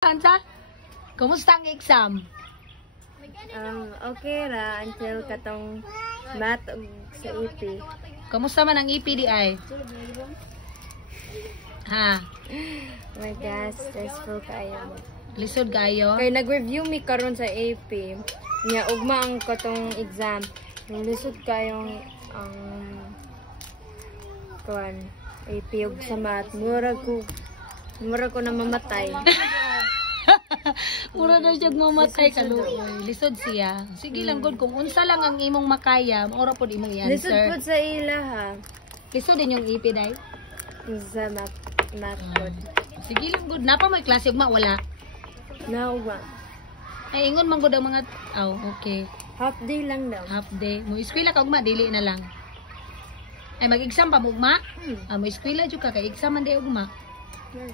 Ansa? Kumusta ang exam? Okay ra until katong math ug sa EP. Kumusta man ang EP di ay? Ha? Oh my gosh, stressful kayo. Lisod kayo? Kay nag-review mi karon sa AP. Nya ugma ang katong exam. Lisod kayong ang kuan AP ug sa math. Mura ko na mamatay. Mura na siya mamatay kaluoy. Lisod siya. Sige lang good kung unsa lang ang imong makaya, maura pod imong Lisod i-answer. pud sa ila ha. Lisod din yung EP dai. Sa math pod. Sige lang good. Napa may klase ugma wala. Nauwa. Ay ingon man gud ang mga okay. Half day lang daw. Half day. Mo eskwela ka ugma dili na lang. Ay mag-exam pa mo ugma? Mo eskwela jud ka kay exam man day ugma. Yeah.